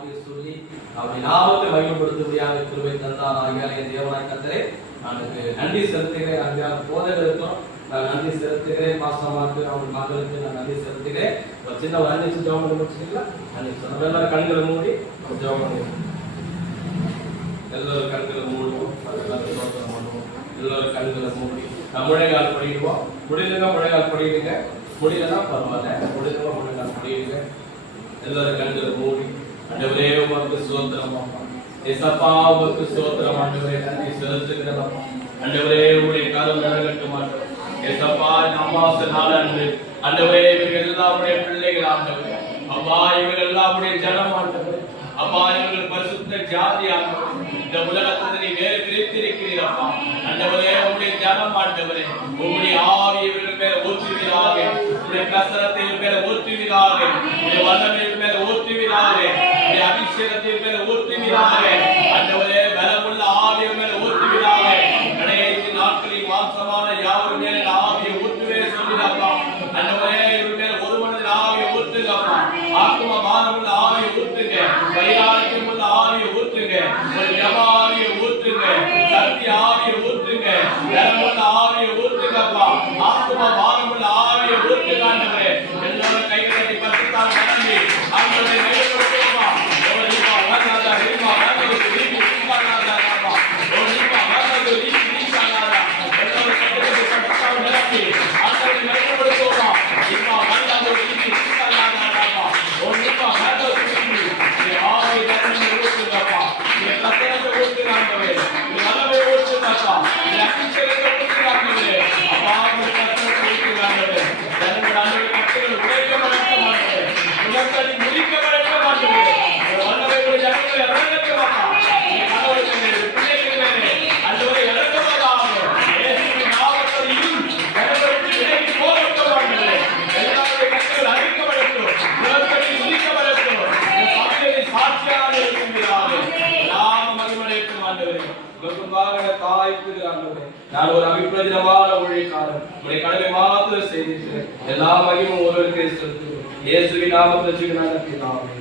வார்த்தையை சொல்லி அவருடைய நாமத்தை மகிமைப்படுத்தும்படியாக கிருபை தந்தார். ஆகியால் என் தேவனாய் கர்த்தரே எனக்கு நன்றி செலுத்துகிறேன். ஆகியால் போதகருக்கும் நான் நன்றி செலுத்துகிறேன். பாசமாக்கு அவங்க மக்களுக்கு நான் நன்றி செலுத்துகிறேன். ஒரு சின்ன ஒரு 5 நிமிஷம் ஜெபம் பண்ணி முடிச்சுங்களா? 5 நிமிஷம் எல்லாரும் கண்களை மூடி ஜெபம் பண்ணுவோம். எல்லாரும் கண்களை மூடுவோம். எல்லாரும் கண்களை மூடி நான் முழங்கால் படிடுவோம். முடியலன்னா முழங்கால் படிடுங்க, முடியலன்னா பரவாயில்ல, முடியலன்னா முழங்கால் படிடுங்க. எல்லாரும் கண்களை மூடி ஆண்டவரே உமக்கு ஸ்தோத்திரம் அப்பா. ஏசப்பா உமக்கு ஸ்தோத்திரம் ஆண்டவரே, நன்றி செலுத்துகிறேன் அப்பா. ஆண்டவரே உம்முடைய கரம் நிழலட்டும் ஆண்டவரே. ஏசப்பா அமாவாசை நாள் அன்று ஆண்டவரே இவர்கள் எல்லாம் உடைய பிள்ளைகள் ஆண்டவரே. அப்பா இவர்கள் எல்லாம் உடைய ஜனம் ஆண்டவரே. அப்பா இவர்கள் பரிசுத்த ஜாதி ஆண்டவரே. இந்த உலகத்தை நீ வேறு பிரித்திருக்கிறீர் அப்பா. ஆண்டவரே உம்முடைய ஜனம் ஆண்டவரே, உம்முடைய ஆவி இவர்கள் மேல ஊற்றுவீராக, உம்முடைய பிரசன்னத்தை இவர்கள் மேல ஊற்றுவீராக, உம்முடைய வல்லமை இவர்கள் மேல ஊற்றுவீராக, உம்முடைய அபிஷேகத்தை இவர்கள் மேல ஊற்றுவீராக. ஆண்டவரே பலமுள்ள ஆவி இவர்கள் மேல ஊற்றுவீராக. கடைசி நாட்களில் மாம்சமான யாவர் மேல ஆவியை ஊற்றுவே சொல்லிடாப்பா. ஆண்டவரே இவர்கள் மேல ஒரு மனிதன் ஆவியை ஊற்றுங்கப்பா. ஆத்ம பாரமுள்ள ஆவியை ஊற்றுங்க, வைராக்கியம் உள்ள ஆவியை ஊற்றுங்க, ஒரு ஜபாவியை ஊற்றுங்க, சக்தி ஆவியை ஊற்றுங்க, பலமுள்ள ஆவியை ஊற்றுங்கப்பா. ஆத்ம பாரமுள்ள ஆவியை ஊற்றுங்க ஆண்டவரே. எல்லாரும் கைகளை பரிசுத்தால் வணங்கி ஆண்டவரை மேம்படுத்துவோமா. ஓடிப்பா வந்தாதா ஹிமா வந்தது ரீபி ரீபானாதா அப்பா. ஓடிப்பா வந்தது ரீபி ரீபானாதா. எல்லாரும் கைகளை பரிசுத்தால் வணங்கி ஆண்டவரை மேம்படுத்துவோமா. ஹிமா வந்தது ரீபி ரீபானாதா அப்பா. ஓடிப்பா வந்தது ரீபி ஆவி தன்னை ஊற்றுங்கப்பா. இந்த கத்தனத்தை ஊற்றுங்க ஆண்டவரே. இந்த நல்லவை ஊற்றுங்கப்பா. இந்த அபிஷேகத்தை ஊற்றுங்க ஆண்டவரே. அப்பா இந்த கத்தனத்தை ஊற்றுங்க ஆண்டவரே. ஜனங்கள் ஆண்டவரே கத்தனை உடைக்கப்படட்டும் ஆண்டவரே. உலகத்தை முடிக்கப்படட்டும் ஆண்டவரே. இந்த வல்லமையுள்ள ஜனங்களை இறங்கட்டுமாப்பா. இந்த கடவுளுடைய பிள்ளைகள் மேலே ஆண்டவரே இறங்குவதாக. இயேசுவின் நாமத்தில் ஜனங்களுக்கு விலகி போகட்டும் ஆண்டவரே. எல்லாருடைய கத்தங்கள் அழிக்கப்படட்டும், உலகத்தை முடிக்கப்படட்டும். இந்த சபையை சாட்சியாக இருக்கும்படியாக நாம மகிமையடையட்டும் ஆண்டவரே. நான் ஒரு அபிப்பிரதிரமான ஊழியக்காரன், உடைய கடமை மாத்திரம் செய்திருக்கிறேன். எல்லா மகிமும் ஒருவருக்கே செலுத்துகிறேன். இயேசுவின் நாமத்தில் ஜெபிக்கிறேன்.